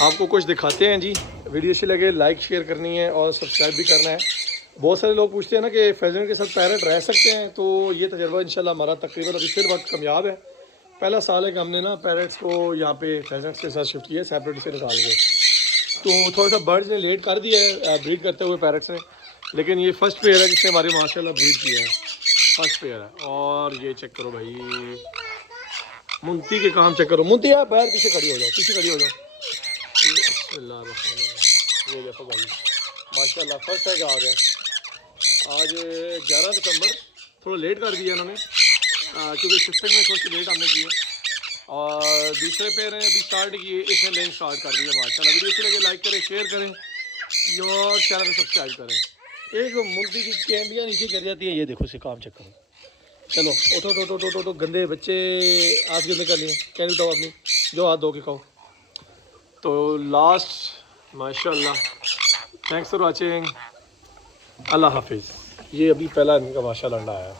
آپ کو کچھ دکھاتے ہیں جی. ویڈیو اچھی لگے لائک شیئر کرنی ہے اور سبسکرائب بھی کرنا ہے. بہت سارے لوگ پوچھتے ہیں نا کہ فیزنٹ کے ساتھ پیرٹ رہ سکتے ہیں, تو یہ تجربہ انشاءاللہ ہمارا تقریباً ابھی فی الوقت کامیاب ہے. پہلا سال ہے کہ ہم نے نا پیرٹس کو یہاں پہ فیزنٹس کے ساتھ شفٹ کیا ہے, سیپریٹ سے نکال کے. تو تھوڑا سا برڈز نے لیٹ کر دیا ہے بریڈ کرتے ہوئے پیرٹس نے, لیکن یہ فرسٹ پیئر ہے جس نے ہماری ماشاءاللہ بریڈ کیا ہے. فرسٹ پیئر ہے. اور یہ چیک کرو بھائی, منتی کے کام چیک کرو. منتی آپ باہر پیچھے کھڑی ہو جاؤ, پیچھے کھڑی ہو جاؤ. بسم اللہ الرحمن الرحیم. یہ دیکھو بھائی ماشاءاللہ فرسٹ ہے کہ آ گیا. آج 11 دسمبر, تھوڑا لیٹ کر دیا انہوں نے کیونکہ شفٹنگ میں تھوڑی سی لیٹ ہم نے کی ہے. اور دوسرے پیئر ہیں ابھی اسٹارٹ کیے, اس نے لینگ اسٹارٹ کر دیا ماشاءاللہ. ویڈیو اچھی لگے لائک کریں شیئر کریں اور چینل کو سبسکرائب کریں. ایک منتی کی کینڈیاں نیچے گر جاتی ہے, یہ دیکھو اسے کام چیک کرو. چلو اٹھو اٹھو اٹھو گندے بچے ہاتھ گندے کر لیے. کینڈی اٹھاؤ اپنی, جو ہاتھ دھو کے کھاؤ. تو لاسٹ ماشاءاللہ. Thanks for watching. اللہ حافظ. یہ ابھی پہلا ان کا ماشاءاللہ انڈا آیا.